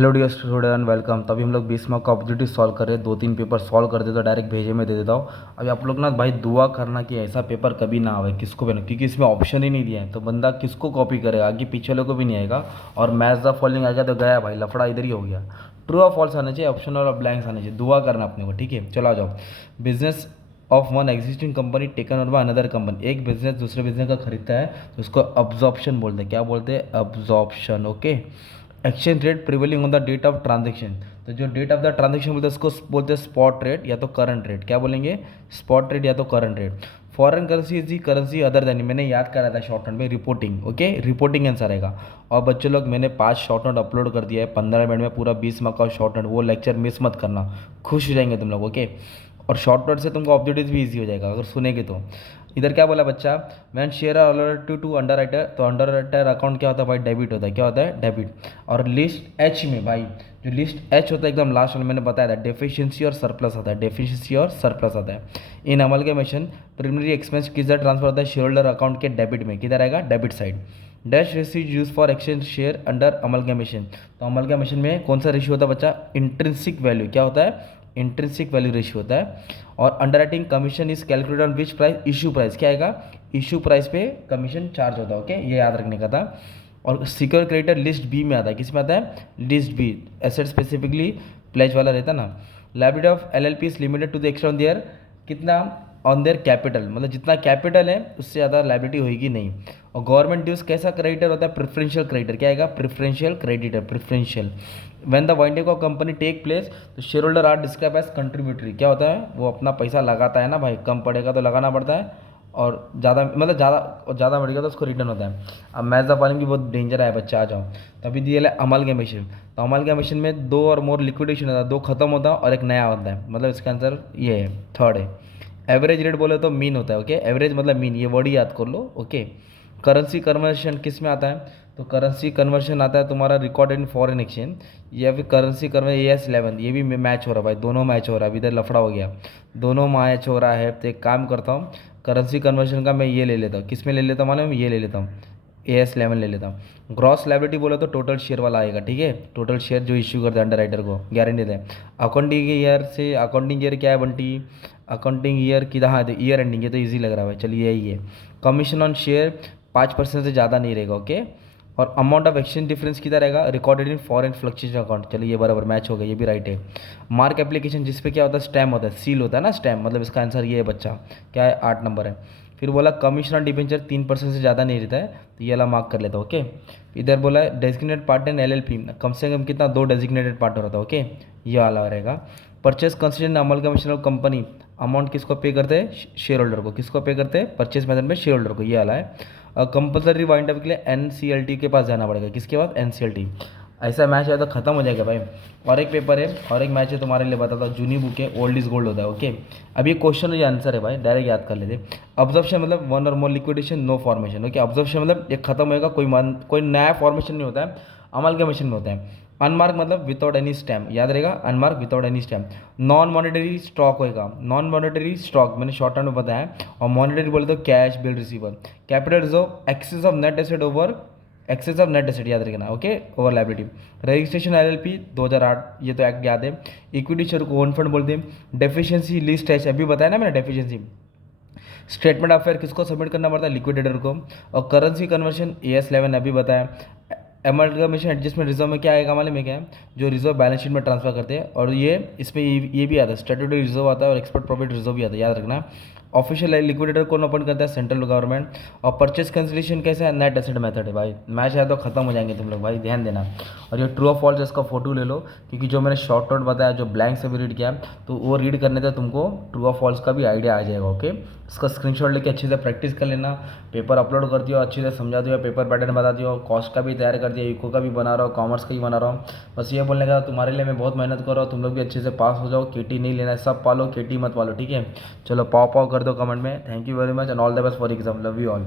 Hello dear student, welcome. तभी हम लोग 20 मार्क का ऑब्जेक्टिव सॉल्व कर रहे हैं। 2-3 पेपर सॉल्व कर देते तो डायरेक्ट भेजे में दे देता हूँ। अभी आप लोग ना भाई दुआ करना कि ऐसा पेपर कभी ना आवे किसको भी ना, क्योंकि इसमें ऑप्शन ही नहीं दिया है तो बंदा किसको कॉपी करेगा, आगे पीछे वालों को भी नहीं आएगा। और मैच द फॉलोइंग आ गया तो गया भाई, लफड़ा इधर ही हो गया। ट्रू और फॉल्स आना चाहिए, ऑप्शन और ब्लैंक्स आने चाहिए। दुआ करना अपने को, ठीक है। चलो आ जाओ। Business of one existing company taken over by another company. एक बिजनेस दूसरे बिजनेस का खरीदता है तो उसको अब्जॉर्प्शन बोलते हैं। क्या बोलते हैं? Absorption. Okay. Exchange rate prevailing on the date of transaction. तो जो डेट ऑफ द ट्रांजेक्शन बोलते हैं उसको बोलते हैं स्पॉट रेट या तो करंट रेट। क्या बोलेंगे? स्पॉट रेट या तो current rate. Foreign currency is the currency other than, मैंने याद करा था शॉर्ट नोट में, रिपोर्टिंग। ओके, रिपोर्टिंग आंसर आएगा। और बच्चों लोग मैंने 5 शॉर्ट नोट अपलोड कर दिया है 15 मिनट में, पूरा 20 मार्क का शॉर्ट नोट। वो लेक्चर मिस मत करना, खुश हो जाएंगे तुम लोग। ओके। और शॉर्ट नोट से तुमको ऑब्जेक्टिव भी ईजी हो जाएगा अगर सुनेंगे तो। इधर क्या बोला बच्चा? When share alert to underwriter, तो अंडर राइटर अकाउंट क्या होता है भाई? डेबिट होता है। क्या होता है? डेबिट। और लिस्ट एच में भाई, जो लिस्ट एच होता है एकदम लास्ट में, मैंने बताया था डेफिशिएंसी और सरप्लस आता है। डेफिशिएंसी और सरप्लस आता है। इन अमलगमेशन प्रिलिमिनरी एक्सपेंस किधर ट्रांसफर होता है? शेयर होल्डर अकाउंट के डेबिट में। किधर आएगा? Debit side. Dash ratio use for exchange share under amalgamation. तो अमलगमेशन में कौन सा रेशियो होता है बच्चा? Intrinsic value. क्या होता है? इंट्रिंसिक वैल्यू रेशियो होता है। और underwriting commission is calculated on which price? Issue price. क्या आएगा? इशू प्राइस पे कमीशन चार्ज होता है। ओके, ये याद रखने का था। और सिक्योर क्रेडिटर लिस्ट बी में आता है। किस में आता है? List B. Asset specifically pledge वाला रहता है ना। Liability of LLP is limited to the extent on their, कितना? ऑन देयर कैपिटल, मतलब जितना कैपिटल है उससे ज़्यादा लायबिलिटी होगी नहीं। और गवर्नमेंट ड्यूज कैसा क्रेडिटर होता है? Preferential creditor. क्या आएगा? Preferential creditor, preferential. When the winding of company take place, तो share holder are describe as contributory. क्या होता है? वो अपना पैसा लगाता है ना भाई, कम पड़ेगा तो लगाना पड़ता है, और ज़्यादा मतलब ज़्यादा बढ़ेगा तो उसको रिटर्न होता है। अब मैच द फॉलोइंग भी बहुत डेंजर है बच्चा, आ जाओ। तभी दिए है अमल के मशीन। तो अमल के मशीन में 2 और मोर लिक्विडेशन होता है, 2 खत्म होता है और एक नया होता है, मतलब इसका आंसर ये है, थर्ड है। एवरेज रेट बोले तो मीन होता है। ओके, एवरेज मतलब मीन, ये वर्ड ही याद कर लो। ओके। करेंसी कन्वर्शन किस में आता है? तो करेंसी कन्वर्शन आता है तुम्हारा रिकॉर्ड इन फॉरेन एक्सचेंज, या फिर करेंसी कन्वर्शन AS11। ये भी मैच हो रहा है भाई, दोनों मैच हो रहा है। अभी इधर लफड़ा हो गया, दोनों मैच हो रहा है। तो एक काम करता हूँ, करेंसी कन्वर्शन का मैं ये ले लेता हूँ। किस में ले लेता हूँ मालूम? ये ले लेता हूँ, AS11 ले लेता हूँ। ग्रॉस लायबिलिटी बोले तो टोटल शेयर वाला आएगा, ठीक है। टोटल शेयर जो इश्यू करते हैं अंडर राइटर को, गारंटी दे। अकाउंटिंग ईयर से, अकाउंटिंग ईयर क्या है बंटी? अकाउंटिंग ईयर की हाँ ईयर एंडिंग, ये तो ईजी लग रहा है। चलिए यही है। कमीशन ऑन शेयर 5% से ज़्यादा नहीं रहेगा। ओके। और अमाउंट ऑफ एक्सचेंज डिफरेंस किधर रहेगा? Recorded in foreign fluctuation account. चलिए ये बराबर मैच हो गया, ये भी राइट है। मार्क एप्लीकेशन जिसपे क्या होता है? स्टैम्प होता है, सील होता है ना, स्टैम्प। मतलब इसका आंसर ये है बच्चा, क्या है? 8 नंबर है। फिर बोला कमीशन ऑन डिबेंचर 3% से ज़्यादा नहीं रहता है, तो ये वाला मार्क कर लेता हूँ। ओके। इधर बोला डेजिग्नेटेड पार्टनर इन LLP, कम से कम कितना? 2 डेजिग्नेटेड पार्टनर होता है। ओके, ये वाला रहेगा। Purchase consider Amal commission of company, amount किसको पे करते हैं? शेयर होल्डर को। किसको पे करते हैं? परचेस मेथड में शेयर होल्डर को, ये वाला है। कंपलसरी वाइंड अप के लिए NCLT के पास जाना पड़ेगा। किसके पास? NCLT। ऐसा मैच है तो खत्म हो जाएगा भाई। और एक पेपर है और एक मैच है तुम्हारे लिए, बताता हूँ। जूनी बुक है, ओल्ड इज गोल्ड होता है। ओके। अब ये क्वेश्चन ये आंसर है भाई, डायरेक्ट याद कर लेते। ऑब्जर्वेशन मतलब वन और more liquidation, no formation. Okay, observation मतलब एक खत्म होएगा, कोई नया फॉर्मेशन नहीं होता है, अमल के मशीन में होता है। अनमार्क मतलब विदाउट एनी स्टैम्प, याद रहेगा, unmark without any stamp. Non monetary stock होएगा, नॉन मॉनेटरी स्टॉक मैंने शॉर्ट टर्म में बताया। और मॉनेटरी बोले तो cash, bill, receiver. Capital reserve excess of net asset over, excess of net asset याद रखना। Okay, over liability. Registration LLP 2008, ये तो एक्ट याद है। इक्विटी शेयर को ओन फंड बोलते हैं। डेफिशिएंसी लिस्ट है, अभी बताया ना मैंने डेफिशिएंसी। स्टेटमेंट ऑफ फेयर किसको सबमिट करना पड़ता है? लिक्विडेटर को। और करेंसी कन्वर्शन AS11 अभी बताया। एमल्गमेशन एडजस्टमेंट रिजर्व में क्या आएगा मालूम है? क्या जो रिजर्व बैलेंस शीट में ट्रांसफर करते हैं, और ये इसमें ये भी आता है, स्टैट्यूटरी रिजर्व आता है और एक्सपर्ट प्रॉफिट रिजर्व भी आता है, याद रखना। ऑफिशियल लिक्विडेटर कौन ओपन करता है? Central government. और परचेस कंसिडरेशन कैसा है? नेट एसेट मेथड है भाई। मैच है तो खत्म हो जाएंगे तुम लोग भाई, ध्यान देना। और ये ट्रू ऑफ फॉल्स, इसका फोटो ले लो, क्योंकि जो मैंने शॉर्ट नोट बताया, जो ब्लैंक से भी रीड किया, तो वो रीड करने से तुमको ट्रू ऑफ फॉल्स का भी आइडिया आ जाएगा। ओके, इसका स्क्रीनशॉट लेके अच्छे से प्रैक्टिस कर लेना। पेपर अपलोड कर दियो, अच्छे से समझा दियो, पेपर पैटर्न बता दियो, कॉस्ट का भी तैयार कर दिया, इको का भी बना रहा हूँ, कॉमर्स का भी बना रहा हूँ। बस ये बोलने का तुम्हारे लिए मैं बहुत मेहनत कर रहा हूँ, तुम लोग भी अच्छे से पास हो जाओ। KT नहीं लेना है, सब पालो, KT मत पालो, ठीक है। चलो पाओ पाओ कर दो कमेंट में। Thank you very much and all the best for exam. Love you all.